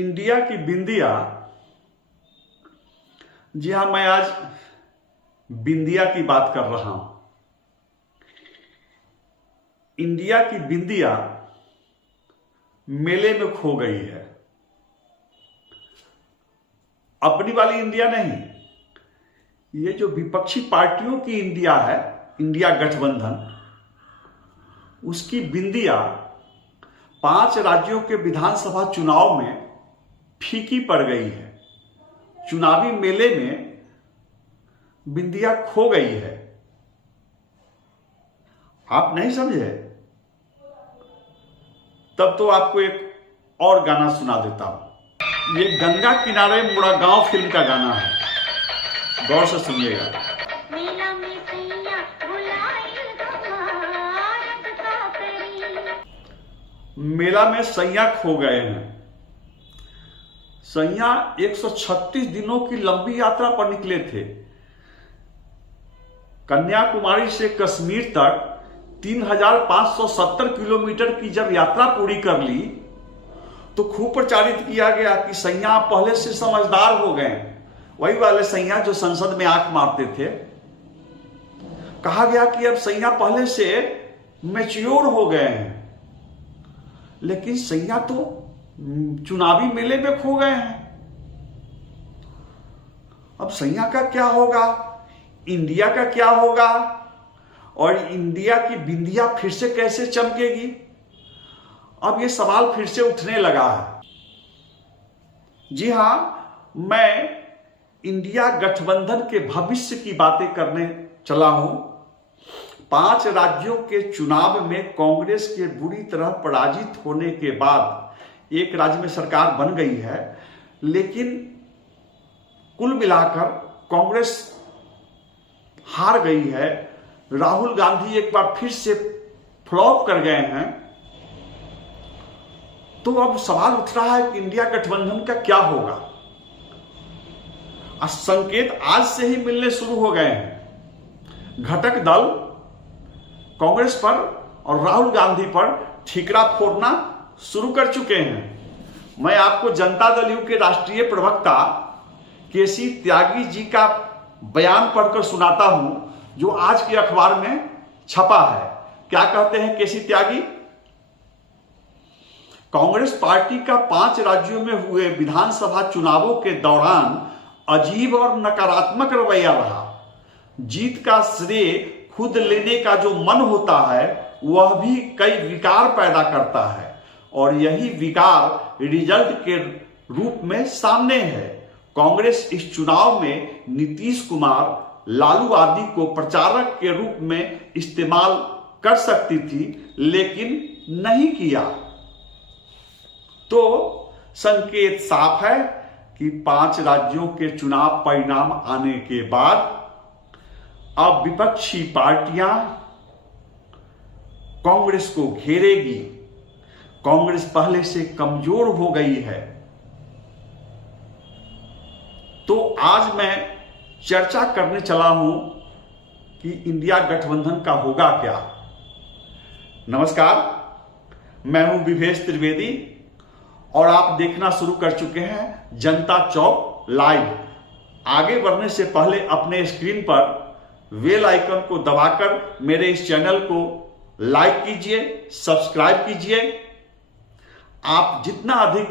India की बिंदिया। जी हां, मैं आज बिंदिया की बात कर रहा हूं। इंडिया की बिंदिया मेले में खो गई है। अपनी वाली इंडिया नहीं, ये जो विपक्षी पार्टियों की इंडिया है, इंडिया गठबंधन, उसकी बिंदिया 5 राज्यों के विधानसभा चुनाव में फीकी पड़ गई है। चुनावी मेले में बिंदिया खो गई है। आप नहीं समझे? तब तो आपको एक और गाना सुना देता हूं। ये गंगा किनारे मुड़ा गांव फिल्म का गाना है, गौर से सुनिएगा। मेला में सैया खो गए हैं। सैया 136 दिनों की लंबी यात्रा पर निकले थे। कन्याकुमारी से कश्मीर तक 3570 किलोमीटर की जब यात्रा पूरी कर ली तो खूब प्रचारित किया गया कि सैया पहले से समझदार हो गए। वही वाले सैया जो संसद में आंख मारते थे। कहा गया कि अब सैया पहले से मैच्योर हो गए हैं। लेकिन सैया तो चुनावी मेले में खो गए हैं। अब सैया का क्या होगा, इंडिया का क्या होगा, और इंडिया की बिंदिया फिर से कैसे चमकेगी? अब ये सवाल फिर से उठने लगा है। जी हां, मैं इंडिया गठबंधन के भविष्य की बातें करने चला हूं। 5 राज्यों के चुनाव में कांग्रेस के बुरी तरह पराजित होने के बाद एक राज्य में सरकार बन गई है, लेकिन कुल मिलाकर कांग्रेस हार गई है। राहुल गांधी एक बार फिर से फ्लॉप कर गए हैं। तो अब सवाल उठ रहा है कि इंडिया गठबंधन का क्या होगा। संकेत आज से ही मिलने शुरू हो गए हैं। घटक दल कांग्रेस पर और राहुल गांधी पर ठीकरा फोड़ना शुरू कर चुके हैं। मैं आपको जनता दल यू के राष्ट्रीय प्रवक्ता केसी त्यागी जी का बयान पढ़कर सुनाता हूं, जो आज के अखबार में छपा है। क्या कहते हैं केसी त्यागी? कांग्रेस पार्टी का 5 राज्यों में हुए विधानसभा चुनावों के दौरान अजीब और नकारात्मक रवैया रहा। जीत का श्रेय खुद लेने का जो मन होता है, वह भी कई विकार पैदा करता है, और यही विकार रिजल्ट के रूप में सामने है। कांग्रेस इस चुनाव में नीतीश कुमार, लालू आदि को प्रचारक के रूप में इस्तेमाल कर सकती थी, लेकिन नहीं किया। तो संकेत साफ है कि 5 राज्यों के चुनाव परिणाम आने के बाद अब विपक्षी पार्टियां कांग्रेस को घेरेगी। कांग्रेस पहले से कमजोर हो गई है। तो आज मैं चर्चा करने चला हूं कि इंडिया गठबंधन का होगा क्या। नमस्कार, मैं हूं विवेश त्रिवेदी और आप देखना शुरू कर चुके हैं जनता चौक लाइव। आगे बढ़ने से पहले अपने स्क्रीन पर बेल आइकन को दबाकर मेरे इस चैनल को लाइक कीजिए, सब्सक्राइब कीजिए। आप जितना अधिक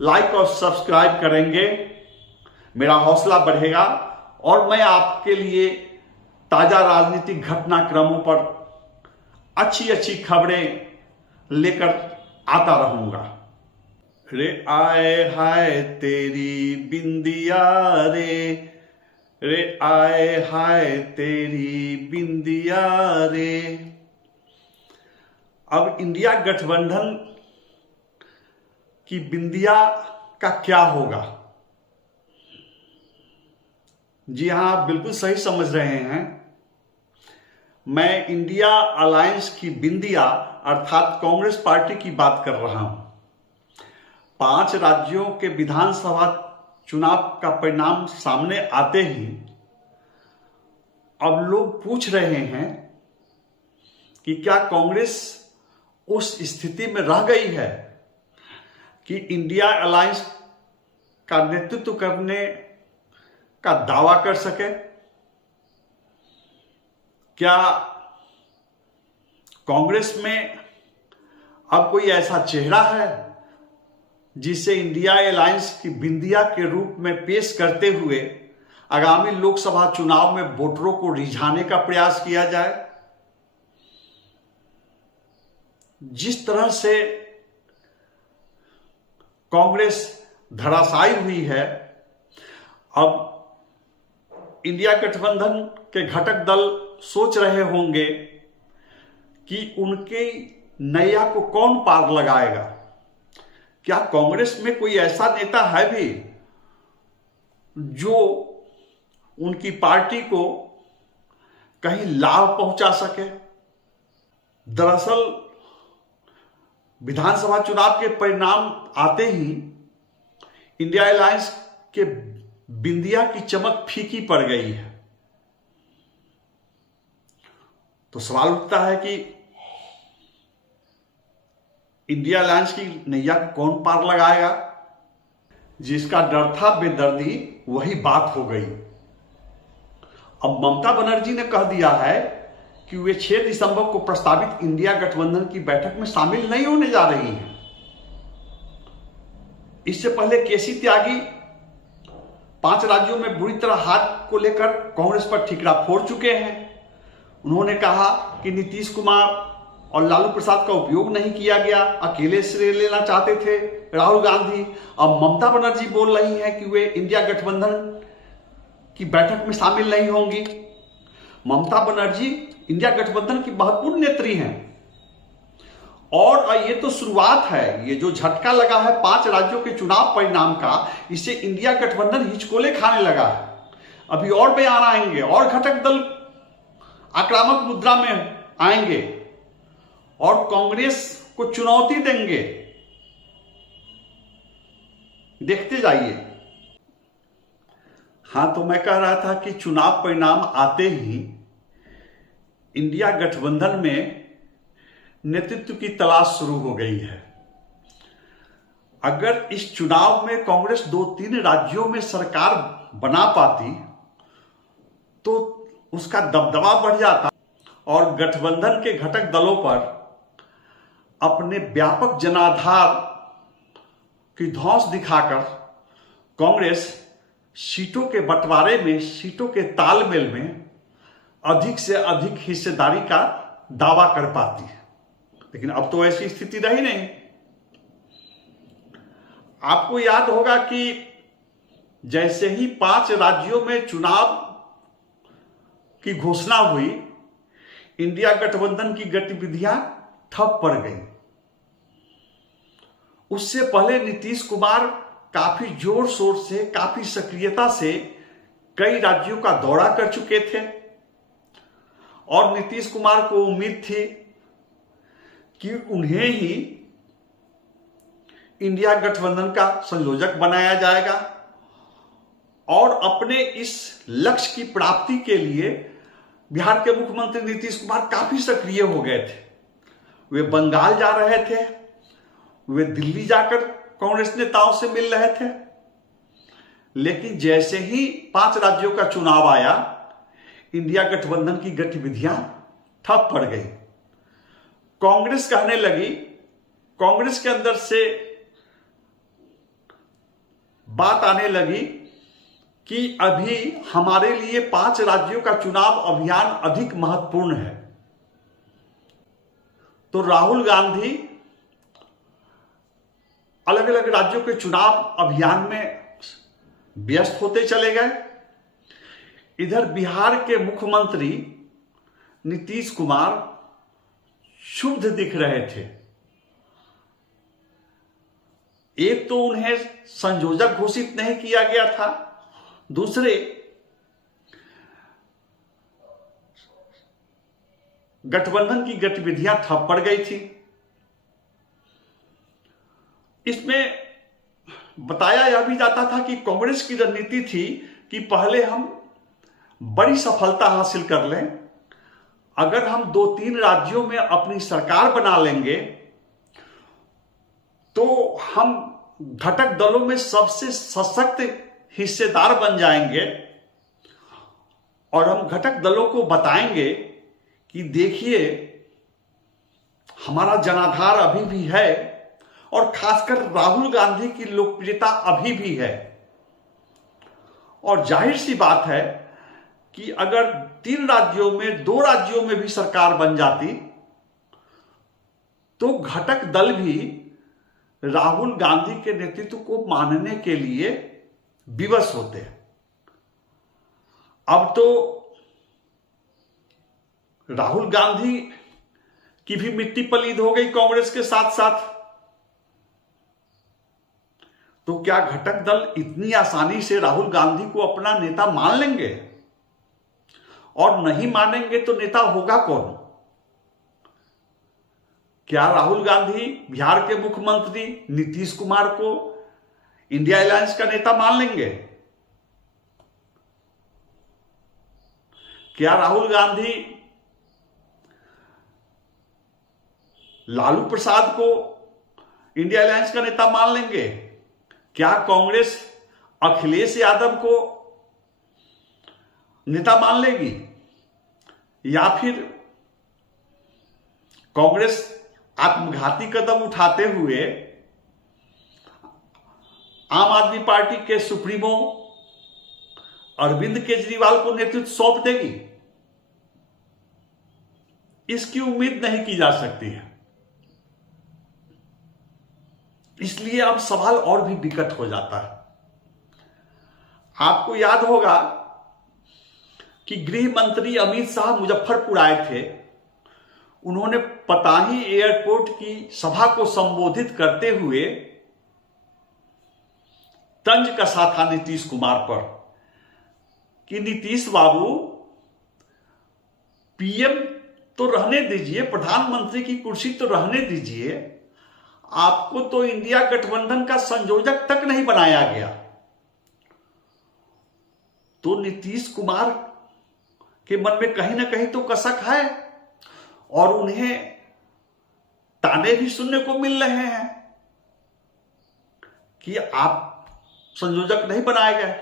लाइक और सब्सक्राइब करेंगे, मेरा हौसला बढ़ेगा और मैं आपके लिए ताजा राजनीतिक घटनाक्रमों पर अच्छी अच्छी खबरें लेकर आता रहूंगा। रे आए हाय तेरी बिंदिया रे, रे आए हाय तेरी बिंदिया रे। अब इंडिया गठबंधन की बिंदिया का क्या होगा? जी हां, आप बिल्कुल सही समझ रहे हैं। मैं इंडिया अलायंस की बिंदिया अर्थात कांग्रेस पार्टी की बात कर रहा हूं। 5 राज्यों के विधानसभा चुनाव का परिणाम सामने आते ही अब लोग पूछ रहे हैं कि क्या कांग्रेस उस स्थिति में रह गई है कि इंडिया अलायंस का नेतृत्व करने का दावा कर सके? क्या कांग्रेस में अब कोई ऐसा चेहरा है जिसे इंडिया अलायंस की बिंदिया के रूप में पेश करते हुए आगामी लोकसभा चुनाव में वोटरों को रिझाने का प्रयास किया जाए? जिस तरह से कांग्रेस धराशायी हुई है, अब इंडिया गठबंधन के घटक दल सोच रहे होंगे कि उनके नैया को कौन पार लगाएगा। क्या कांग्रेस में कोई ऐसा नेता है भी जो उनकी पार्टी को कहीं लाभ पहुंचा सके? दरअसल विधानसभा चुनाव के परिणाम आते ही इंडिया अलायंस के बिंदिया की चमक फीकी पड़ गई है। तो सवाल उठता है कि इंडिया अलायंस की नैया को कौन पार लगाएगा? जिसका डर था बेदर्दी, वही बात हो गई। अब ममता बनर्जी ने कह दिया है कि वे 6 दिसंबर को प्रस्तावित इंडिया गठबंधन की बैठक में शामिल नहीं होने जा रही हैं। इससे पहले केसी त्यागी 5 राज्यों में बुरी तरह हार को लेकर कांग्रेस पर ठिकरा फोड़ चुके हैं। उन्होंने कहा कि नीतीश कुमार और लालू प्रसाद का उपयोग नहीं किया गया, अकेले श्रेय लेना चाहते थे राहुल गांधी। अब ममता बनर्जी बोल रही हैं कि वे इंडिया गठबंधन की बैठक में शामिल नहीं होंगी। ममता बनर्जी इंडिया गठबंधन की महत्वपूर्ण नेत्री हैं और ये तो शुरुआत है। ये जो झटका लगा है 5 राज्यों के चुनाव परिणाम का, इससे इंडिया गठबंधन हिचकोले खाने लगा है। अभी और बयान आएंगे और घटक दल आक्रामक मुद्रा में आएंगे और कांग्रेस को चुनौती देंगे। देखते जाइए। हां, तो मैं कह रहा था कि चुनाव परिणाम आते ही इंडिया गठबंधन में नेतृत्व की तलाश शुरू हो गई है। अगर इस चुनाव में कांग्रेस 2-3 राज्यों में सरकार बना पाती तो उसका दबदबा बढ़ जाता और गठबंधन के घटक दलों पर अपने व्यापक जनाधार की धौंस दिखाकर कांग्रेस सीटों के बंटवारे में, सीटों के तालमेल में अधिक से अधिक हिस्सेदारी का दावा कर पाती है। लेकिन अब तो ऐसी स्थिति रही नहीं। आपको याद होगा कि जैसे ही 5 राज्यों में चुनाव की घोषणा हुई, इंडिया गठबंधन की गतिविधियां ठप पड़ गई। उससे पहले नीतीश कुमार काफी जोर शोर से, काफी सक्रियता से कई राज्यों का दौरा कर चुके थे और नीतीश कुमार को उम्मीद थी कि उन्हें ही इंडिया गठबंधन का संयोजक बनाया जाएगा और अपने इस लक्ष्य की प्राप्ति के लिए बिहार के मुख्यमंत्री नीतीश कुमार काफी सक्रिय हो गए थे। वे बंगाल जा रहे थे, वे दिल्ली जाकर कांग्रेस नेताओं से मिल रहे थे। लेकिन जैसे ही 5 राज्यों का चुनाव आया, इंडिया गठबंधन की गतिविधियां ठप पड़ गई। कांग्रेस कहने लगी, कांग्रेस के अंदर से बात आने लगी कि अभी हमारे लिए 5 राज्यों का चुनाव अभियान अधिक महत्वपूर्ण है। तो राहुल गांधी अलग अलग राज्यों के चुनाव अभियान में व्यस्त होते चले गए। इधर बिहार के मुख्यमंत्री नीतीश कुमार क्षुब्ध दिख रहे थे। एक तो उन्हें संयोजक घोषित नहीं किया गया था, दूसरे गठबंधन की गतिविधियां ठप पड़ गई थी। इसमें बताया यह भी जाता था कि कांग्रेस की रणनीति थी कि पहले हम बड़ी सफलता हासिल कर लें। अगर हम 2-3 राज्यों में अपनी सरकार बना लेंगे तो हम घटक दलों में सबसे सशक्त हिस्सेदार बन जाएंगे और हम घटक दलों को बताएंगे कि देखिए हमारा जनाधार अभी भी है और खासकर राहुल गांधी की लोकप्रियता अभी भी है। और जाहिर सी बात है कि अगर 3 राज्यों में 2 राज्यों में भी सरकार बन जाती तो घटक दल भी राहुल गांधी के नेतृत्व को मानने के लिए विवश होते हैं। अब तो राहुल गांधी की भी मिट्टी पलीद हो गई कांग्रेस के साथ साथ। तो क्या घटक दल इतनी आसानी से राहुल गांधी को अपना नेता मान लेंगे? और नहीं मानेंगे तो नेता होगा कौन? क्या राहुल गांधी बिहार के मुख्यमंत्री नीतीश कुमार को इंडिया अलायंस का नेता मान लेंगे? क्या राहुल गांधी लालू प्रसाद को इंडिया अलायंस का नेता मान लेंगे? क्या कांग्रेस अखिलेश यादव को नेता मान लेगी? या फिर कांग्रेस आत्मघाती कदम उठाते हुए आम आदमी पार्टी के सुप्रीमो अरविंद केजरीवाल को नेतृत्व सौंप देगी? इसकी उम्मीद नहीं की जा सकती है। इसलिए अब सवाल और भी विकट हो जाता है। आपको याद होगा कि गृह मंत्री अमित शाह मुजफ्फरपुर आए थे। उन्होंने पताही एयरपोर्ट की सभा को संबोधित करते हुए तंज कसा था नीतीश कुमार पर कि नीतीश बाबू, पीएम तो रहने दीजिए, प्रधानमंत्री की कुर्सी तो रहने दीजिए, आपको तो इंडिया गठबंधन का संयोजक तक नहीं बनाया गया। तो नीतीश कुमार के मन में कहीं ना कहीं तो कसक है और उन्हें ताने भी सुनने को मिल रहे हैं कि आप संयोजक नहीं बनाए गए।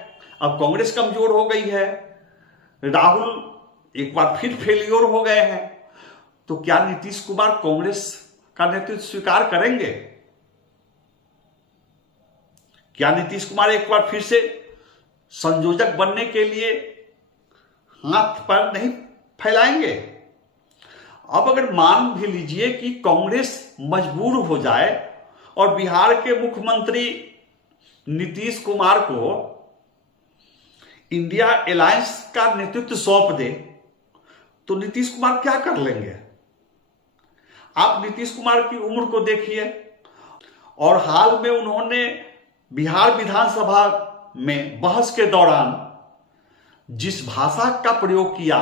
अब कांग्रेस कमजोर हो गई है, राहुल एक बार फिर फेलियर हो गए हैं, तो क्या नीतीश कुमार कांग्रेस का नेतृत्व स्वीकार करेंगे? क्या नीतीश कुमार एक बार फिर से संयोजक बनने के लिए हाथ पैर नहीं फैलाएंगे? अब अगर मान भी लीजिए कि कांग्रेस मजबूर हो जाए और बिहार के मुख्यमंत्री नीतीश कुमार को इंडिया अलायंस का नेतृत्व सौंप दे, तो नीतीश कुमार क्या कर लेंगे? आप नीतीश कुमार की उम्र को देखिए और हाल में उन्होंने बिहार विधानसभा में बहस के दौरान जिस भाषा का प्रयोग किया,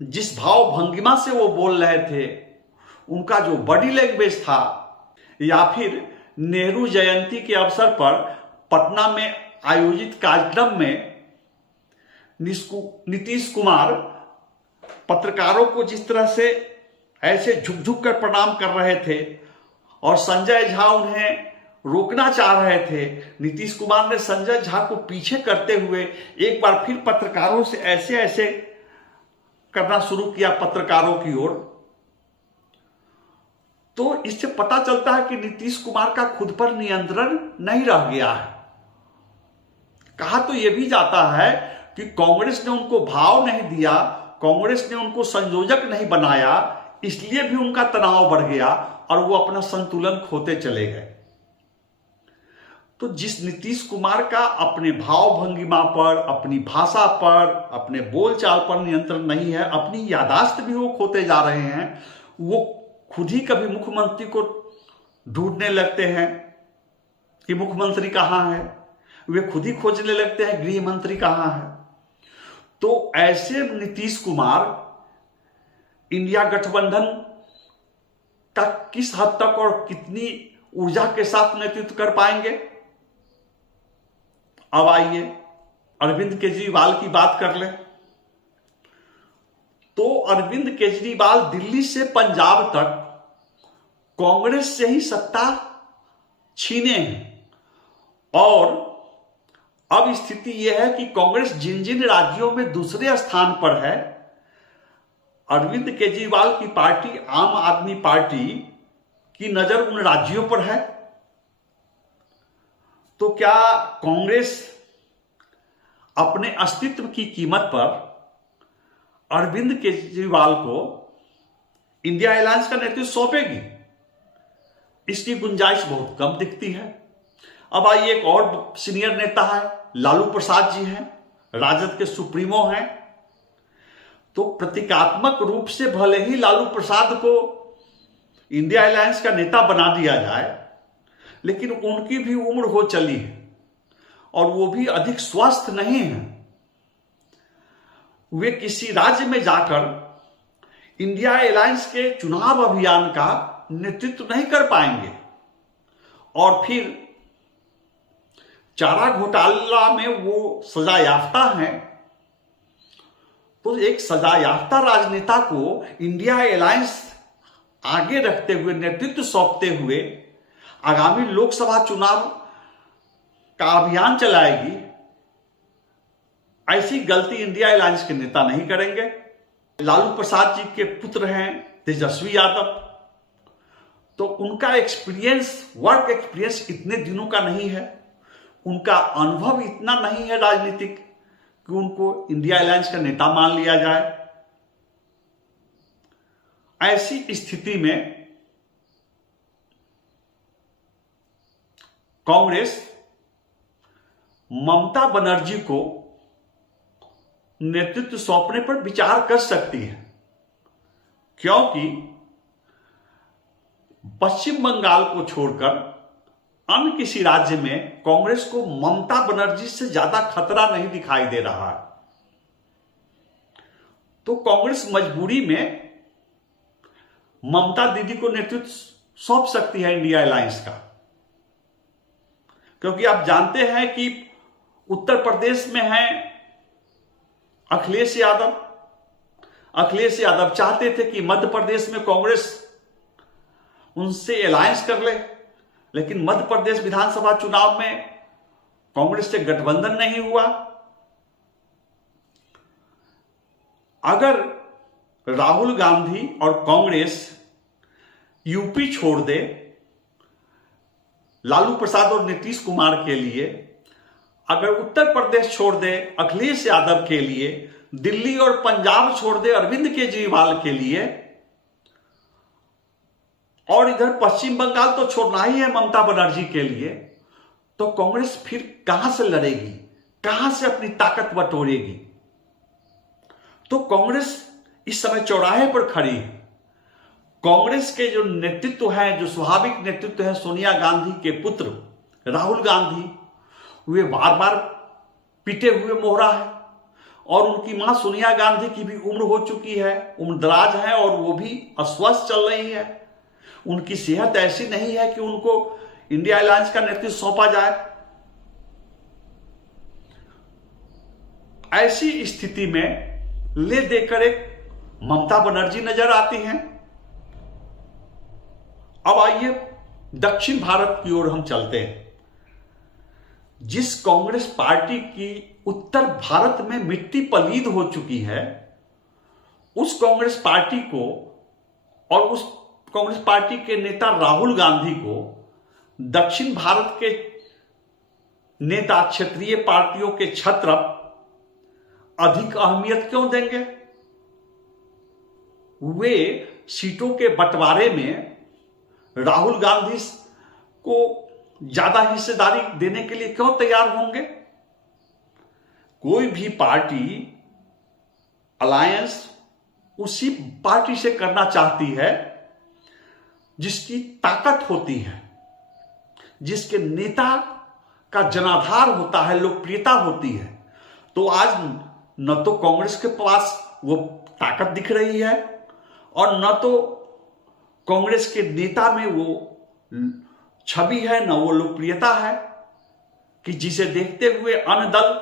जिस भाव भंगिमा से वो बोल रहे थे, उनका जो बॉडी लैंग्वेज था, या फिर नेहरू जयंती के अवसर पर पटना में आयोजित कार्यक्रम में नीतीश कुमार पत्रकारों को जिस तरह से ऐसे झुक झुक कर प्रणाम कर रहे थे और संजय झा उन्हें रोकना चाह रहे थे, नीतीश कुमार ने संजय झा को पीछे करते हुए एक बार फिर पत्रकारों से ऐसे ऐसे करना शुरू किया पत्रकारों की ओर। तो इससे पता चलता है कि नीतीश कुमार का खुद पर नियंत्रण नहीं रह गया है। कहा तो यह भी जाता है कि कांग्रेस ने उनको भाव नहीं दिया, कांग्रेस ने उनको संयोजक नहीं बनाया, इसलिए भी उनका तनाव बढ़ गया और वो अपना संतुलन खोते चले गए। तो जिस नीतीश कुमार का अपने भाव भंगिमा पर, अपनी भाषा पर, अपने बोलचाल पर नियंत्रण नहीं है, अपनी यादाश्त भी वो खोते जा रहे हैं। वो खुद ही कभी मुख्यमंत्री को ढूंढने लगते हैं कि मुख्यमंत्री कहां है, वे खुद ही खोजने लगते हैं गृह मंत्री कहां है। तो ऐसे नीतीश कुमार इंडिया गठबंधन का किस हद तक और कितनी ऊर्जा के साथ नेतृत्व कर पाएंगे? अब आइए अरविंद केजरीवाल की बात कर लें। तो अरविंद केजरीवाल दिल्ली से पंजाब तक कांग्रेस से ही सत्ता छीने हैं। और अब स्थिति यह है कि कांग्रेस जिन जिन राज्यों में दूसरे स्थान पर है, अरविंद केजरीवाल की पार्टी आम आदमी पार्टी की नजर उन राज्यों पर है। तो क्या कांग्रेस अपने अस्तित्व की कीमत पर अरविंद केजरीवाल को इंडिया अलायंस का नेतृत्व सौंपेगी? इसकी गुंजाइश बहुत कम दिखती है। अब आइए, एक और सीनियर नेता है, लालू प्रसाद जी हैं, राजद के सुप्रीमो हैं। तो प्रतीकात्मक रूप से भले ही लालू प्रसाद को इंडिया अलायंस का नेता बना दिया जाए, लेकिन उनकी भी उम्र हो चली है और वो भी अधिक स्वस्थ नहीं है। वे किसी राज्य में जाकर इंडिया अलायंस के चुनाव अभियान का नेतृत्व नहीं कर पाएंगे। और फिर चारा घोटाला में वो सजा याफ्ता हैं। तो एक सजा याफ्ता राजनेता को इंडिया अलायंस आगे रखते हुए, नेतृत्व सौंपते हुए आगामी लोकसभा चुनाव का अभियान चलाएगी, ऐसी गलती इंडिया अलायंस के नेता नहीं करेंगे। लालू प्रसाद जी के पुत्र हैं तेजस्वी यादव, तो उनका एक्सपीरियंस, वर्क एक्सपीरियंस इतने दिनों का नहीं है, उनका अनुभव इतना नहीं है राजनीतिक कि उनको इंडिया अलायंस का नेता मान लिया जाए। ऐसी स्थिति में कांग्रेस ममता बनर्जी को नेतृत्व सौंपने पर विचार कर सकती है, क्योंकि पश्चिम बंगाल को छोड़कर अन्य किसी राज्य में कांग्रेस को ममता बनर्जी से ज्यादा खतरा नहीं दिखाई दे रहा है। तो कांग्रेस मजबूरी में ममता दीदी को नेतृत्व सौंप सकती है इंडिया अलायंस का, क्योंकि आप जानते हैं कि उत्तर प्रदेश में है अखिलेश यादव। अखिलेश यादव चाहते थे कि मध्य प्रदेश में कांग्रेस उनसे अलायंस कर ले, लेकिन मध्य प्रदेश विधानसभा चुनाव में कांग्रेस से गठबंधन नहीं हुआ। अगर राहुल गांधी और कांग्रेस यूपी छोड़ दे लालू प्रसाद और नीतीश कुमार के लिए, अगर उत्तर प्रदेश छोड़ दे अखिलेश यादव के लिए, दिल्ली और पंजाब छोड़ दे अरविंद केजरीवाल के लिए, और इधर पश्चिम बंगाल तो छोड़ना ही है ममता बनर्जी के लिए, तो कांग्रेस फिर कहां से लड़ेगी, कहां से अपनी ताकत बटोरेगी? तो कांग्रेस इस समय चौराहे पर खड़ी है। कांग्रेस के जो नेतृत्व है, जो स्वाभाविक नेतृत्व है, सोनिया गांधी के पुत्र राहुल गांधी, वे बार बार पिटे हुए मोहरा है। और उनकी मां सोनिया गांधी की भी उम्र हो चुकी है, उम्र दराज है, और वो भी अस्वस्थ चल रही है। उनकी सेहत ऐसी नहीं है कि उनको इंडिया अलायंस का नेतृत्व सौंपा जाए। ऐसी स्थिति में ले देकर एक ममता बनर्जी नजर आती हैं। अब आइए दक्षिण भारत की ओर हम चलते हैं। जिस कांग्रेस पार्टी की उत्तर भारत में मिट्टी पलीद हो चुकी है, उस कांग्रेस पार्टी को और उस कांग्रेस पार्टी के नेता राहुल गांधी को दक्षिण भारत के नेता क्षेत्रीय पार्टियों के छत्रप अधिक अहमियत क्यों देंगे? वे सीटों के बंटवारे में राहुल गांधी को ज्यादा हिस्सेदारी देने के लिए क्यों तैयार होंगे? कोई भी पार्टी अलायंस उसी पार्टी से करना चाहती है जिसकी ताकत होती है, जिसके नेता का जनाधार होता है, लोकप्रियता होती है। तो आज न तो कांग्रेस के पास वो ताकत दिख रही है और न तो कांग्रेस के नेता में वो छवि है, न वो लोकप्रियता है कि जिसे देखते हुए अन्य दल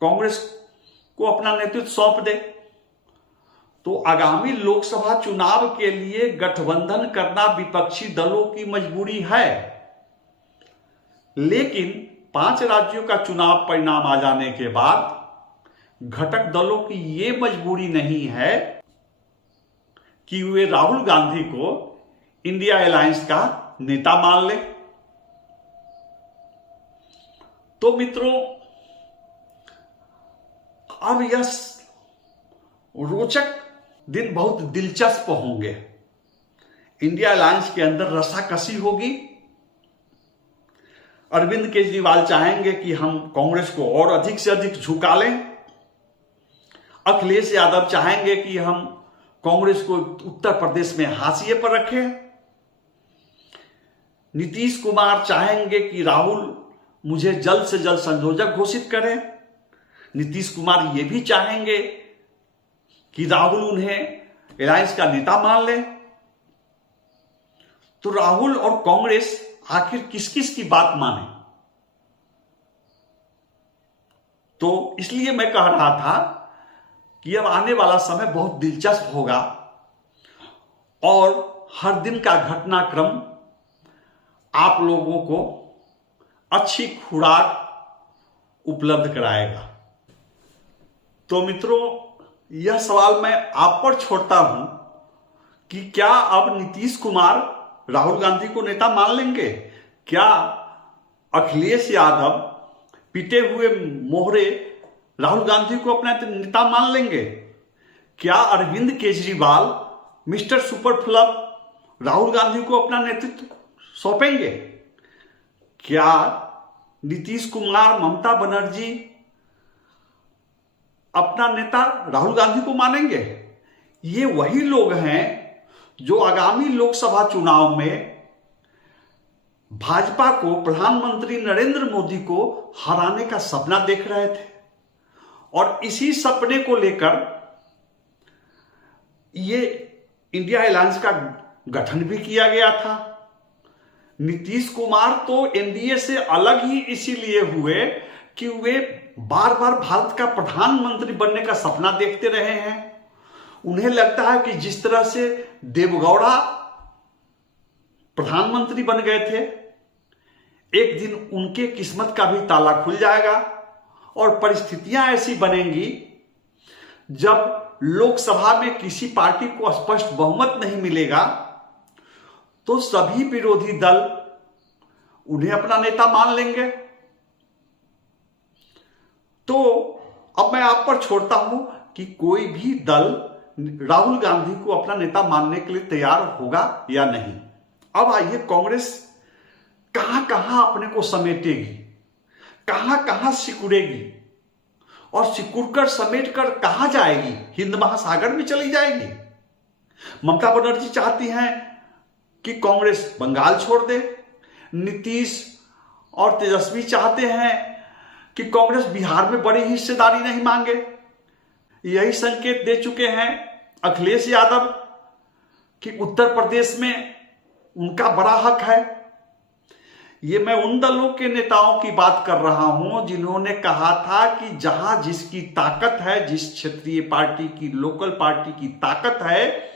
कांग्रेस को अपना नेतृत्व सौंप दे। तो आगामी लोकसभा चुनाव के लिए गठबंधन करना विपक्षी दलों की मजबूरी है। लेकिन 5 राज्यों का चुनाव परिणाम आ जाने के बाद घटक दलों की यह मजबूरी नहीं है कि वे राहुल गांधी को इंडिया अलायंस का नेता मान ले। तो मित्रों, अब यह रोचक दिन बहुत दिलचस्प होंगे। इंडिया अलायंस के अंदर रस्साकसी होगी। अरविंद केजरीवाल चाहेंगे कि हम कांग्रेस को और अधिक से अधिक झुका लें। अखिलेश यादव चाहेंगे कि हम कांग्रेस को उत्तर प्रदेश में हाशिए पर रखें। नीतीश कुमार चाहेंगे कि राहुल मुझे जल्द से जल्द संयोजक घोषित करें। नीतीश कुमार ये भी चाहेंगे कि राहुल उन्हें अलायंस का नेता मान ले। तो राहुल और कांग्रेस आखिर किस किस की बात माने? तो इसलिए मैं कह रहा था कि अब आने वाला समय बहुत दिलचस्प होगा और हर दिन का घटनाक्रम आप लोगों को अच्छी खुराक उपलब्ध कराएगा। तो मित्रों, यह सवाल मैं आप पर छोड़ता हूं कि क्या अब नीतीश कुमार राहुल गांधी को नेता मान लेंगे? क्या अखिलेश यादव पिटे हुए मोहरे राहुल गांधी को अपना नेता मान लेंगे? क्या Arvind Kejriwal mister super flop Rahul Gandhi को अपना नेतृत्व सौंपेंगे? क्या नीतीश कुमार, ममता बनर्जी अपना नेता राहुल गांधी को मानेंगे? ये वही लोग हैं जो आगामी लोकसभा चुनाव में भाजपा को, प्रधानमंत्री नरेंद्र मोदी को हराने का सपना देख रहे थे। और इसी सपने को लेकर ये इंडिया अलायंस का गठन भी किया गया था। नीतीश कुमार तो एनडीए से अलग ही इसीलिए हुए कि वे बार बार भारत का प्रधानमंत्री बनने का सपना देखते रहे हैं। उन्हें लगता है कि जिस तरह से देवगौड़ा प्रधानमंत्री बन गए थे, एक दिन उनके किस्मत का भी ताला खुल जाएगा और परिस्थितियां ऐसी बनेंगी जब लोकसभा में किसी पार्टी को स्पष्ट बहुमत नहीं मिलेगा तो सभी विरोधी दल उन्हें अपना नेता मान लेंगे। तो अब मैं आप पर छोड़ता हूं कि कोई भी दल राहुल गांधी को अपना नेता मानने के लिए तैयार होगा या नहीं। अब आइए, कांग्रेस कहां कहां अपने को समेटेगी, कहां कहां सिकुड़ेगी और सिकुड़कर समेटकर कहां जाएगी? हिंद महासागर में चली जाएगी। ममता बनर्जी चाहती हैं कि कांग्रेस बंगाल छोड़ दे। नीतीश और तेजस्वी चाहते हैं कि कांग्रेस बिहार में बड़ी हिस्सेदारी नहीं मांगे। यही संकेत दे चुके हैं अखिलेश यादव कि उत्तर प्रदेश में उनका बड़ा हक है। ये मैं उन दलों के नेताओं की बात कर रहा हूं जिन्होंने कहा था कि जहां जिसकी ताकत है, जिस क्षेत्रीय पार्टी की, लोकल पार्टी की ताकत है,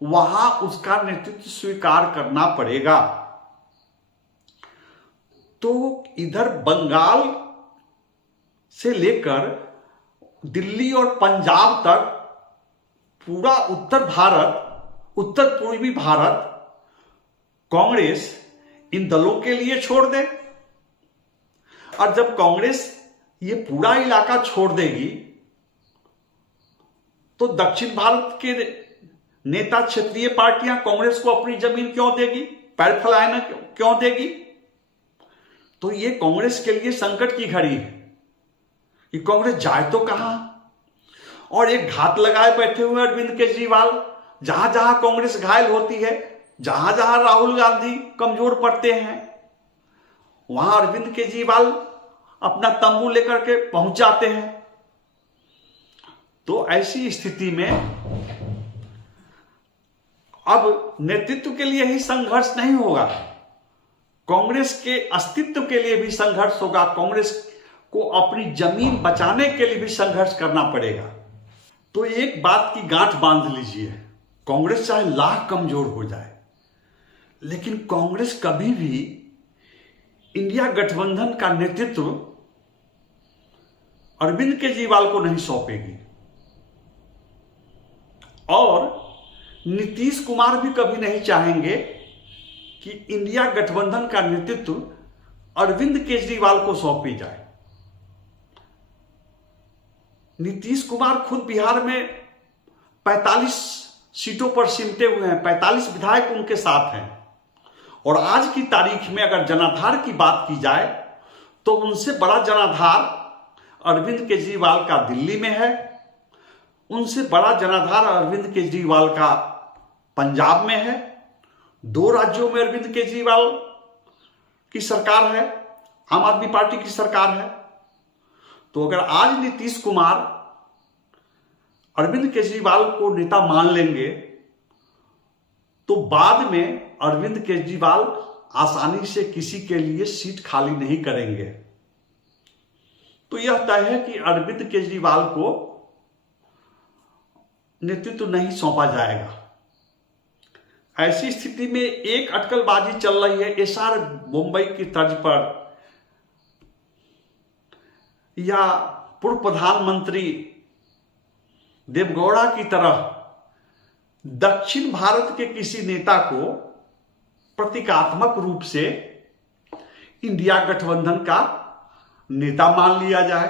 वहां उसका नेतृत्व स्वीकार करना पड़ेगा। तो इधर बंगाल से लेकर दिल्ली और पंजाब तक पूरा उत्तर भारत, उत्तर पूर्वी भारत कांग्रेस इन दलों के लिए छोड़ दे। और जब कांग्रेस ये पूरा इलाका छोड़ देगी तो दक्षिण भारत के नेता, क्षेत्रीय पार्टियां कांग्रेस को अपनी जमीन क्यों देगी, पैर फैलाना क्यों देगी? तो ये कांग्रेस के लिए संकट की घड़ी है कि कांग्रेस जाए तो कहां। और एक घात लगाए बैठे हुए अरविंद केजरीवाल, जहां जहां कांग्रेस घायल होती है, जहां जहां राहुल गांधी कमजोर पड़ते हैं, वहां अरविंद केजरीवाल अपना तंबू लेकर के पहुंच जाते हैं। तो ऐसी स्थिति में अब नेतृत्व के लिए ही संघर्ष नहीं होगा, कांग्रेस के अस्तित्व के लिए भी संघर्ष होगा। कांग्रेस को अपनी जमीन बचाने के लिए भी संघर्ष करना पड़ेगा। तो एक बात की गांठ बांध लीजिए, कांग्रेस चाहे लाख कमजोर हो जाए, लेकिन कांग्रेस कभी भी इंडिया गठबंधन का नेतृत्व अरविंद केजरीवाल को नहीं सौंपेगी। और नीतीश कुमार भी कभी नहीं चाहेंगे कि इंडिया गठबंधन का नेतृत्व अरविंद केजरीवाल को सौंपी जाए। नीतीश कुमार खुद बिहार में 45 सीटों पर सिमटे हुए हैं, 45 विधायक उनके साथ हैं। और आज की तारीख में अगर जनाधार की बात की जाए तो उनसे बड़ा जनाधार अरविंद केजरीवाल का दिल्ली में है, उनसे बड़ा जनाधार अरविंद केजरीवाल का पंजाब में है। 2 राज्यों में अरविंद केजरीवाल की सरकार है, आम आदमी पार्टी की सरकार है। तो अगर आज नीतीश कुमार अरविंद केजरीवाल को नेता मान लेंगे तो बाद में अरविंद केजरीवाल आसानी से किसी के लिए सीट खाली नहीं करेंगे। तो यह तय है कि अरविंद केजरीवाल को नेतृत्व नहीं सौंपा जाएगा। ऐसी स्थिति में एक अटकलबाजी चल रही है एसआर मुंबई की तर्ज पर, या पूर्व प्रधानमंत्री देवगौड़ा की तरह दक्षिण भारत के किसी नेता को प्रतीकात्मक रूप से इंडिया गठबंधन का नेता मान लिया जाए।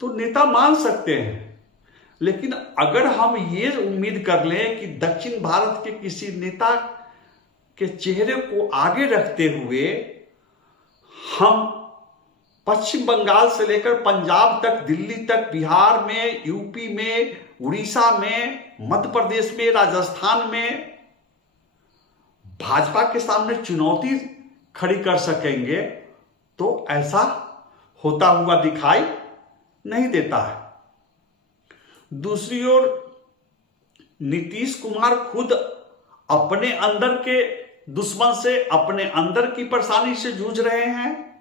तो नेता मान सकते हैं, लेकिन अगर हम ये उम्मीद कर लें कि दक्षिण भारत के किसी नेता के चेहरे को आगे रखते हुए हम पश्चिम बंगाल से लेकर पंजाब तक, दिल्ली तक, बिहार में, यूपी में, उड़ीसा में, मध्य प्रदेश में, राजस्थान में भाजपा के सामने चुनौती खड़ी कर सकेंगे, तो ऐसा होता हुआ दिखाई नहीं देता है। दूसरी ओर नीतीश कुमार खुद अपने अंदर के दुश्मन से, अपने अंदर की परेशानी से जूझ रहे हैं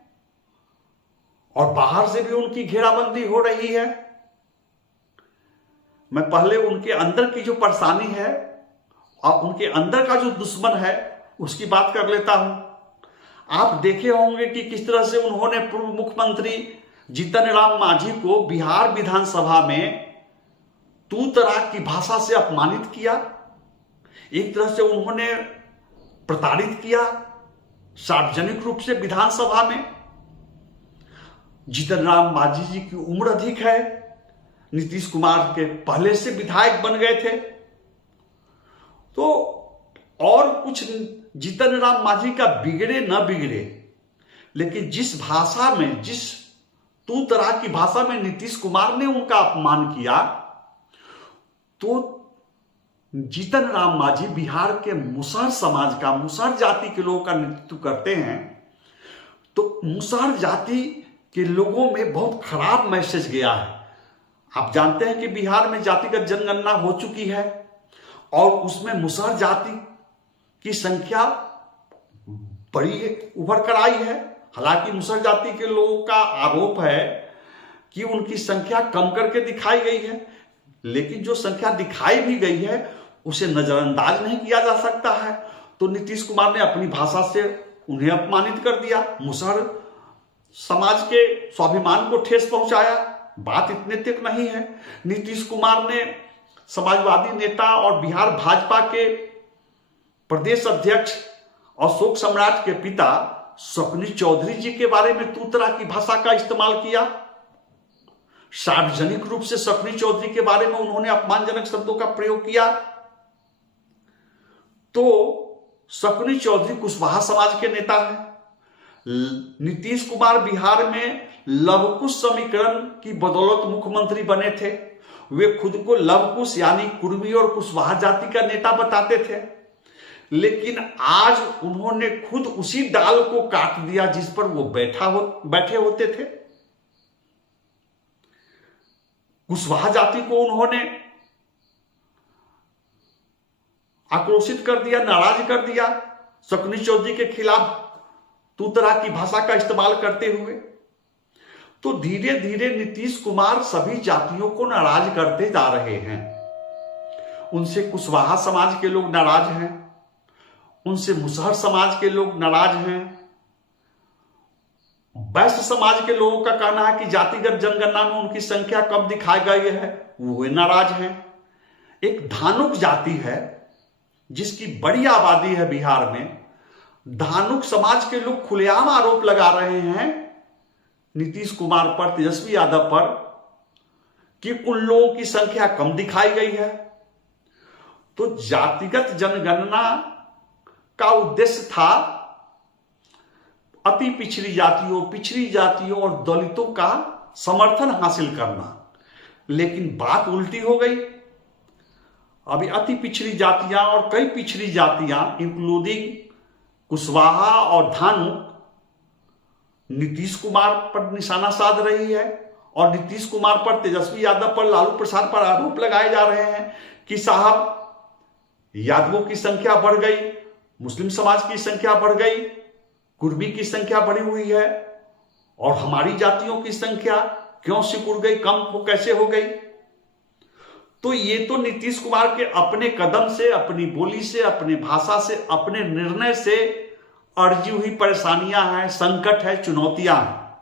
और बाहर से भी उनकी घेराबंदी हो रही है। मैं पहले उनके अंदर की जो परेशानी है और उनके अंदर का जो दुश्मन है उसकी बात कर लेता हूं। आप देखे होंगे कि किस तरह से उन्होंने पूर्व मुख्यमंत्री जीतन राम मांझी को बिहार विधानसभा में तू तराक की भाषा से अपमानित किया, एक तरह से उन्होंने प्रताड़ित किया सार्वजनिक रूप से विधानसभा में। जीतन राम मांझी जी की उम्र अधिक है, नीतीश कुमार के पहले से विधायक बन गए थे। तो और कुछ जीतन राम मांझी का बिगड़े न बिगड़े, लेकिन जिस भाषा में, जिस तू तराक की भाषा में नीतीश कुमार ने उनका अपमान किया, तो जीतन राम मांझी बिहार के मुसहर समाज का, मुसहर जाति के लोगों का नेतृत्व करते हैं। तो मुसहर जाति के लोगों में बहुत खराब मैसेज गया है। आप जानते हैं कि बिहार में जातिगत जनगणना हो चुकी है और उसमें मुसहर जाति की संख्या बड़ी उभर कर आई है। हालांकि मुसहर जाति के लोगों का आरोप है कि उनकी संख्या कम करके दिखाई गई है, लेकिन जो संख्या दिखाई भी गई है उसे नजरअंदाज नहीं किया जा सकता है। तो नीतीश कुमार ने अपनी भाषा से उन्हें अपमानित कर दिया, मुसहर समाज के स्वाभिमान को ठेस पहुंचाया। बात इतने तक नहीं है, नीतीश कुमार ने समाजवादी नेता और बिहार भाजपा के प्रदेश अध्यक्ष और शोक सम्राट के पिता शकुनी चौधरी जी के बारे में तू तराक की भाषा का इस्तेमाल किया। सार्वजनिक रूप से शकुनी चौधरी के बारे में उन्होंने अपमानजनक शब्दों का प्रयोग किया। तो शकुनी चौधरी कुशवाहा समाज के नेता हैं। नीतीश कुमार बिहार में लवकुश समीकरण की बदौलत मुख्यमंत्री बने थे। वे खुद को लवकुश यानी कुर्मी और कुशवाहा जाति का नेता बताते थे, लेकिन आज उन्होंने खुद उसी डाल को काट दिया जिस पर वो बैठे होते थे। कुशवाहा जाति को उन्होंने आक्रोशित कर दिया, नाराज कर दिया शकुनी चौधरी के खिलाफ तू तराक की भाषा का इस्तेमाल करते हुए। तो धीरे धीरे नीतीश कुमार सभी जातियों को नाराज करते जा रहे हैं। उनसे कुशवाहा समाज के लोग नाराज हैं, उनसे मुसहर समाज के लोग नाराज हैं, वैश्य समाज के लोगों का कहना है कि जातिगत जनगणना में उनकी संख्या कम दिखाई गई है, वो नाराज हैं। एक धानुक जाति है जिसकी बड़ी आबादी है बिहार में, धानुक समाज के लोग खुलेआम आरोप लगा रहे हैं नीतीश कुमार पर, तेजस्वी यादव पर, कि उन लोगों की संख्या कम दिखाई गई है। तो जातिगत जनगणना का उद्देश्य था अति पिछड़ी जातियों और दलितों का समर्थन हासिल करना, लेकिन बात उल्टी हो गई। अभी अति पिछड़ी जातियां और कई पिछड़ी जातियां इंक्लूडिंग कुशवाहा और धानुक नीतीश कुमार पर निशाना साध रही है, और नीतीश कुमार पर, तेजस्वी यादव पर, लालू प्रसाद पर आरोप लगाए जा रहे हैं कि साहब यादवों की संख्या बढ़ गई, मुस्लिम समाज की संख्या बढ़ गई, कुर्मी की संख्या बढ़ी हुई है, और हमारी जातियों की संख्या क्यों सिकुड़ गई, कम कैसे हो गई। तो ये तो नीतीश कुमार के अपने कदम से, अपनी बोली से, अपनी भाषा से, अपने निर्णय से अर्जी हुई परेशानियां हैं, संकट है, चुनौतियां हैं।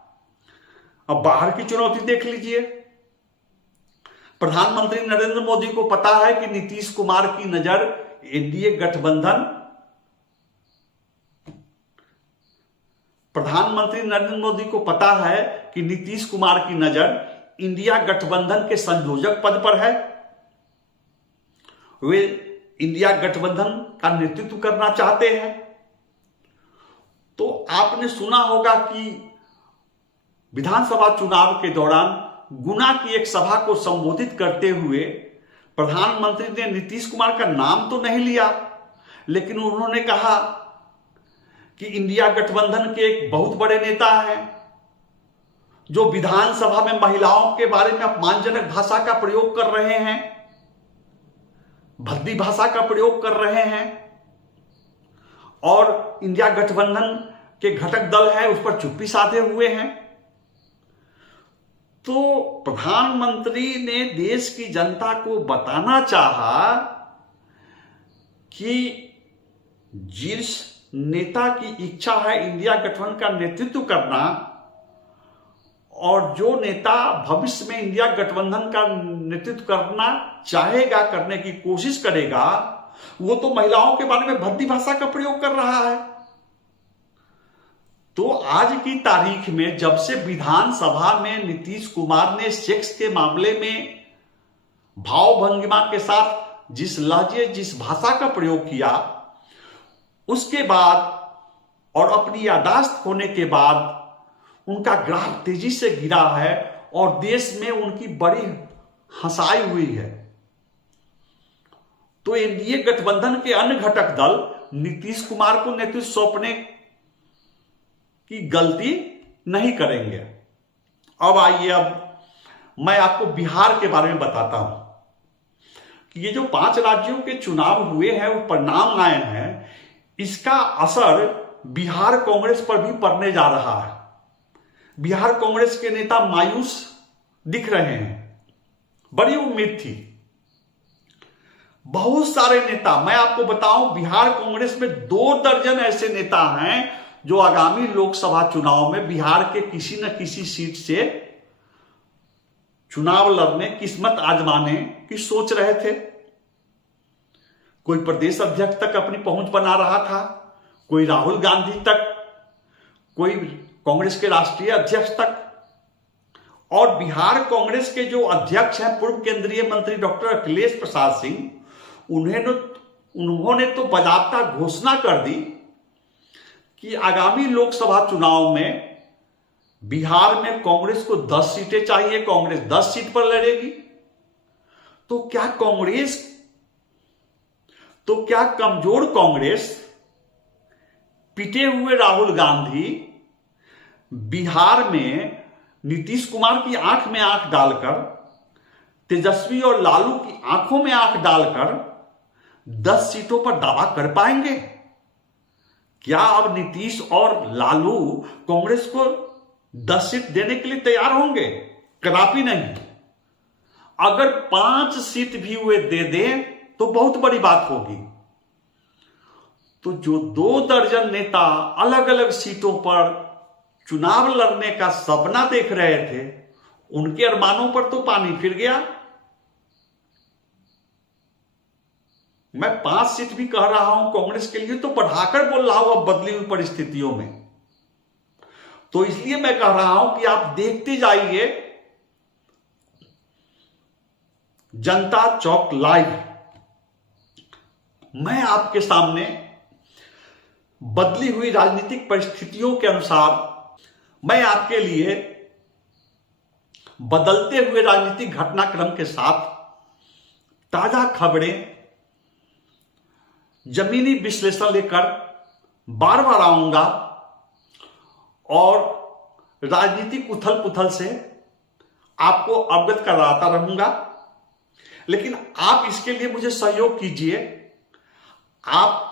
अब बाहर की चुनौती देख लीजिए। प्रधानमंत्री नरेंद्र मोदी को पता है कि नीतीश कुमार की नजर एनडीए गठबंधन, प्रधानमंत्री नरेंद्र मोदी को पता है कि नीतीश कुमार की नजर इंडिया गठबंधन के संयोजक पद पर है। वे इंडिया गठबंधन का नेतृत्व करना चाहते हैं। तो आपने सुना होगा कि विधानसभा चुनाव के दौरान गुना की एक सभा को संबोधित करते हुए प्रधानमंत्री ने नीतीश कुमार का नाम तो नहीं लिया, लेकिन उन्होंने कहा कि इंडिया गठबंधन के एक बहुत बड़े नेता हैं जो विधानसभा में महिलाओं के बारे में अपमानजनक भाषा का प्रयोग कर रहे हैं, भद्दी भाषा का प्रयोग कर रहे हैं, और इंडिया गठबंधन के घटक दल है उस पर चुप्पी साधे हुए हैं। तो प्रधानमंत्री ने देश की जनता को बताना चाहा कि जिस नेता की इच्छा है इंडिया गठबंधन का नेतृत्व करना, और जो नेता भविष्य में इंडिया गठबंधन का नेतृत्व करना चाहेगा, करने की कोशिश करेगा, वो तो महिलाओं के बारे में भद्दी भाषा का प्रयोग कर रहा है। तो आज की तारीख में जब से विधानसभा में नीतीश कुमार ने सेक्स के मामले में भाव भंगिमा के साथ जिस लहजे, जिस भाषा का प्रयोग किया, उसके बाद और अपनी यादाश्त होने के बाद उनका ग्राफ तेजी से गिरा है और देश में उनकी बड़ी हंसाई हुई है। तो एनडीए गठबंधन के अन्य घटक दल नीतीश कुमार को नेतृत्व सौंपने की गलती नहीं करेंगे। अब आइए, अब मैं आपको बिहार के बारे में बताता हूं कि ये जो 5 राज्यों के चुनाव हुए हैं, वो परिणाम आए हैं, इसका असर बिहार कांग्रेस पर भी पड़ने जा रहा है। बिहार कांग्रेस के नेता मायूस दिख रहे हैं। बड़ी उम्मीद थी, बहुत सारे नेता, मैं आपको बताऊं बिहार कांग्रेस में 2 दर्जन ऐसे नेता हैं जो आगामी लोकसभा चुनाव में बिहार के किसी न किसी सीट से चुनाव लड़ने, किस्मत आजमाने की सोच रहे थे। कोई प्रदेश अध्यक्ष तक अपनी पहुंच बना रहा था, कोई राहुल गांधी तक, कोई कांग्रेस के राष्ट्रीय अध्यक्ष तक। और बिहार कांग्रेस के जो अध्यक्ष हैं पूर्व केंद्रीय मंत्री डॉक्टर अखिलेश प्रसाद सिंह, उन्होंने तो बाकायदा घोषणा कर दी कि आगामी लोकसभा चुनाव में बिहार में कांग्रेस को 10 सीटें चाहिए, कांग्रेस 10 सीट पर लड़ेगी। तो क्या कमजोर कांग्रेस, पिटे हुए राहुल गांधी बिहार में नीतीश कुमार की आंख में आंख डालकर, तेजस्वी और लालू की आंखों में आंख डालकर 10 सीटों पर दावा कर पाएंगे? क्या अब नीतीश और लालू कांग्रेस को 10 सीट देने के लिए तैयार होंगे? कदापि नहीं। अगर 5 सीट भी वे दे दें तो बहुत बड़ी बात होगी। तो जो 2 दर्जन नेता अलग अलग सीटों पर चुनाव लड़ने का सपना देख रहे थे, उनके अरमानों पर तो पानी फिर गया। मैं 5 सीट भी कह रहा हूं कांग्रेस के लिए, तो बढ़ाकर बोल रहा हूं अब बदली हुई परिस्थितियों में। तो इसलिए मैं कह रहा हूं कि आप देखते जाइए जनता चौक लाइव। मैं आपके सामने बदली हुई राजनीतिक परिस्थितियों के अनुसार मैं आपके लिए बदलते हुए राजनीतिक घटनाक्रम के साथ ताजा खबरें, जमीनी विश्लेषण लेकर बार बार आऊंगा और राजनीतिक उथल पुथल से आपको अवगत कराता रहूंगा। लेकिन आप इसके लिए मुझे सहयोग कीजिए। आप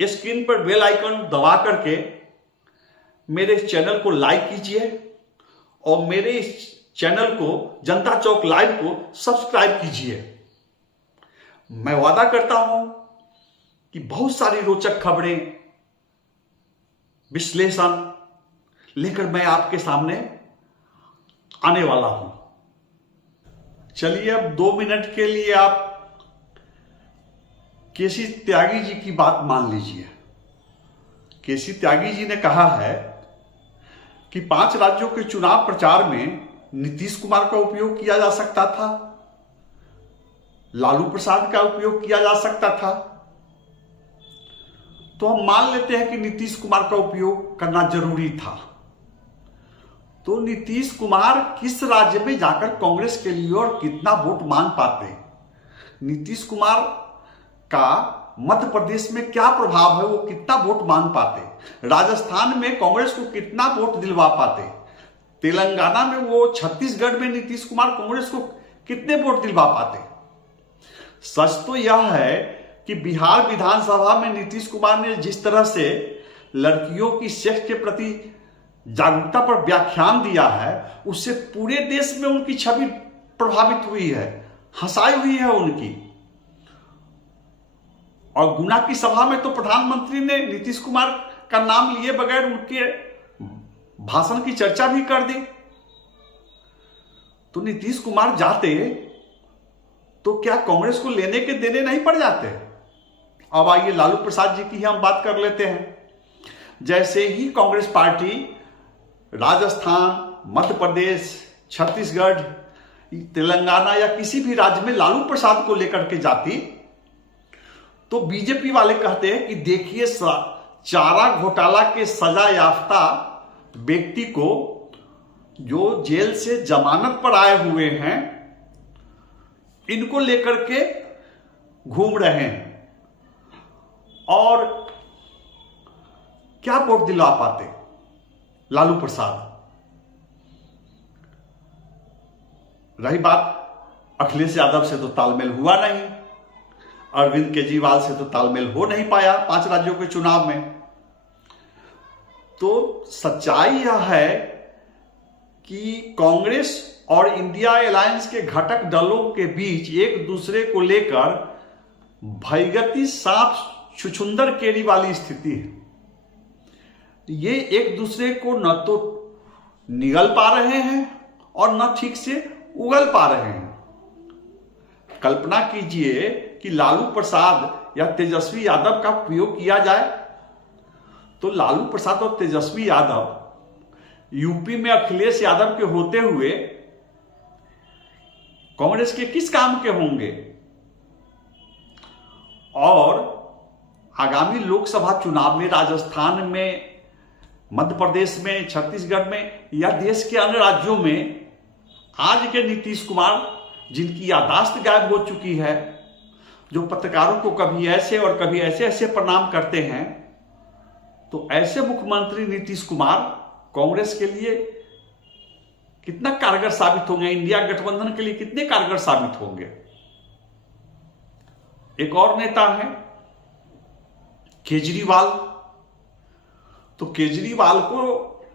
स्क्रीन पर बेल आइकन दबा करके मेरे चैनल को लाइक कीजिए और मेरे इस चैनल को, जनता चौक लाइव को सब्सक्राइब कीजिए। मैं वादा करता हूं कि बहुत सारी रोचक खबरें, विश्लेषण लेकर मैं आपके सामने आने वाला हूं। चलिए अब 2 मिनट के लिए आप केसी त्यागी जी की बात मान लीजिए। केसी त्यागी जी ने कहा है कि 5 राज्यों के चुनाव प्रचार में नीतीश कुमार का उपयोग किया जा सकता था, लालू प्रसाद का उपयोग किया जा सकता था। तो हम मान लेते हैं कि नीतीश कुमार का उपयोग करना जरूरी था। तो नीतीश कुमार किस राज्य में जाकर कांग्रेस के लिए और कितना वोट मांग पाते? नीतीश कुमार का मध्य प्रदेश में क्या प्रभाव है, वो कितना वोट मांग पाते? राजस्थान में कांग्रेस को कितना वोट दिलवा पाते? तेलंगाना में वो, छत्तीसगढ़ में नीतीश कुमार कांग्रेस को कितने वोट दिलवा पाते? सच तो यह है कि बिहार विधानसभा में नीतीश कुमार ने जिस तरह से लड़कियों की सेक्स के प्रति जागरूकता पर व्याख्यान दिया है, उससे पूरे देश में उनकी छवि प्रभावित हुई है, हंसाई हुई है उनकी। और गुना की सभा में तो प्रधानमंत्री ने नीतीश कुमार का नाम लिए बगैर उनके भाषण की चर्चा भी कर दी। तो नीतीश कुमार जाते तो क्या कांग्रेस को लेने के देने नहीं पड़ जाते? अब आइए लालू प्रसाद जी की ही हम बात कर लेते हैं। जैसे ही कांग्रेस पार्टी राजस्थान, मध्य प्रदेश, छत्तीसगढ़, तेलंगाना या किसी भी राज्य में लालू प्रसाद को लेकर के जाती, तो बीजेपी वाले कहते हैं कि देखिए चारा घोटाला के सजा याफ्ता व्यक्ति को जो जेल से जमानत पर आए हुए हैं, इनको लेकर के घूम रहे हैं और क्या वोट दिला पाते लालू प्रसाद। रही बात अखिलेश यादव से तो तालमेल हुआ नहीं, अरविंद केजरीवाल से तो तालमेल हो नहीं पाया 5 राज्यों के चुनाव में। तो सच्चाई यह है कि कांग्रेस और इंडिया अलायंस के घटक दलों के बीच एक दूसरे को लेकर भयगती सांप छुछुंदर केरी वाली स्थिति है। ये एक दूसरे को न तो निगल पा रहे हैं और न ठीक से उगल पा रहे हैं। कल्पना कीजिए कि लालू प्रसाद या तेजस्वी यादव का उपयोग किया जाए, तो लालू प्रसाद और तेजस्वी यादव यूपी में अखिलेश यादव के होते हुए कांग्रेस के किस काम के होंगे? और आगामी लोकसभा चुनाव में राजस्थान में, मध्य प्रदेश में, छत्तीसगढ़ में या देश के अन्य राज्यों में आज के नीतीश कुमार, जिनकी याददाश्त गायब हो चुकी है, जो पत्रकारों को कभी ऐसे और कभी ऐसे ऐसे प्रणाम करते हैं, तो ऐसे मुख्यमंत्री नीतीश कुमार कांग्रेस के लिए कितना कारगर साबित होंगे, इंडिया गठबंधन के लिए कितने कारगर साबित होंगे। एक और नेता है केजरीवाल। तो केजरीवाल को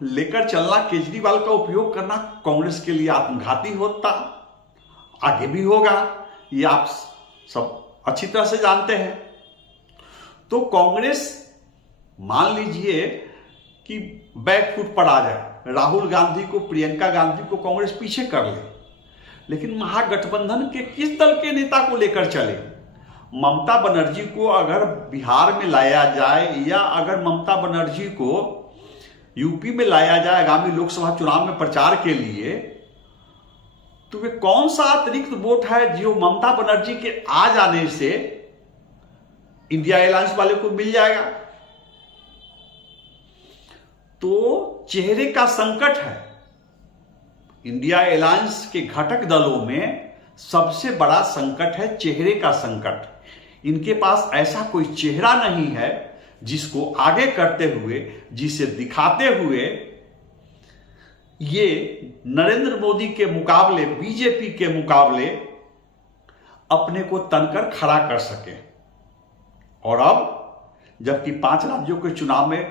लेकर चलना, केजरीवाल का उपयोग करना कांग्रेस के लिए आत्मघाती होता, आगे भी होगा, ये आप सब अच्छी तरह से जानते हैं। तो कांग्रेस मान लीजिए कि बैकफुट पर आ जाए, राहुल गांधी को, प्रियंका गांधी को कांग्रेस पीछे कर ले, लेकिन महागठबंधन के किस दल के नेता को लेकर चले? ममता बनर्जी को अगर बिहार में लाया जाए या अगर ममता बनर्जी को यूपी में लाया जाए आगामी लोकसभा चुनाव में प्रचार के लिए, तो वे कौन सा अतिरिक्त वोट है जो ममता बनर्जी के आ जाने से इंडिया अलायंस वाले को मिल जाएगा? तो चेहरे का संकट है। इंडिया अलायंस के घटक दलों में सबसे बड़ा संकट है चेहरे का संकट। इनके पास ऐसा कोई चेहरा नहीं है जिसको आगे करते हुए, जिसे दिखाते हुए ये नरेंद्र मोदी के मुकाबले, बीजेपी के मुकाबले अपने को तनकर खड़ा कर सके। और अब जबकि 5 राज्यों के चुनाव में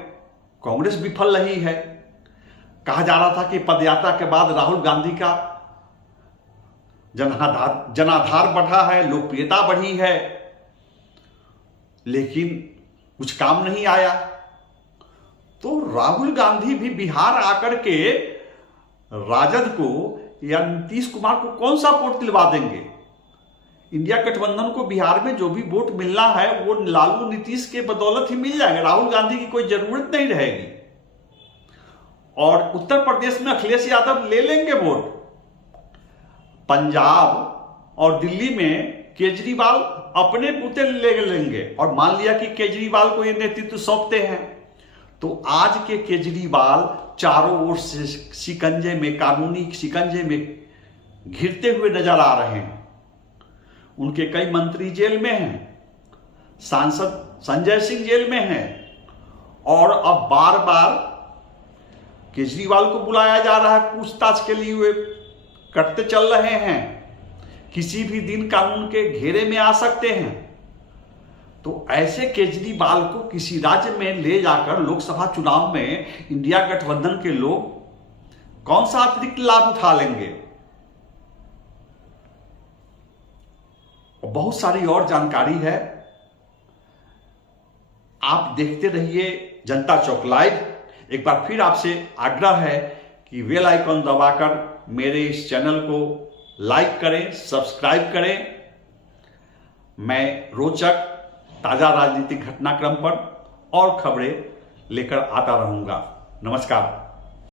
कांग्रेस विफल रही है, कहा जा रहा था कि पदयात्रा के बाद राहुल गांधी का जनाधार बढ़ा है, लोकप्रियता बढ़ी है, लेकिन कुछ काम नहीं आया। तो राहुल गांधी भी बिहार आकर के राजद को या नीतीश कुमार को कौन सा वोट दिलवा देंगे? इंडिया गठबंधन को बिहार में जो भी वोट मिलना है वो लालू नीतीश के बदौलत ही मिल जाएगा, राहुल गांधी की कोई जरूरत नहीं रहेगी। और उत्तर प्रदेश में अखिलेश यादव ले लेंगे वोट, पंजाब और दिल्ली में केजरीवाल अपने बूते ले लेंगे। और मान लिया कि केजरीवाल को ये नेतृत्व सौंपते हैं, तो आज के केजरीवाल चारों ओर से शिकंजे में, कानूनी शिकंजे में घिरते हुए नजर आ रहे हैं। उनके कई मंत्री जेल में हैं, सांसद संजय सिंह जेल में हैं, और अब बार बार केजरीवाल को बुलाया जा रहा है पूछताछ के लिए। वे कटते चल रहे हैं, किसी भी दिन कानून के घेरे में आ सकते हैं। तो ऐसे केजरीवाल को किसी राज्य में ले जाकर लोकसभा चुनाव में इंडिया गठबंधन के लोग कौन सा अतिरिक्त लाभ उठा लेंगे? बहुत सारी और जानकारी है, आप देखते रहिए जनता चौक लाइव। एक बार फिर आपसे आग्रह है कि बेल आइकॉन दबाकर मेरे इस चैनल को लाइक करें, सब्सक्राइब करें। मैं रोचक ताजा राजनीतिक घटनाक्रम पर और खबरें लेकर आता रहूंगा। नमस्कार।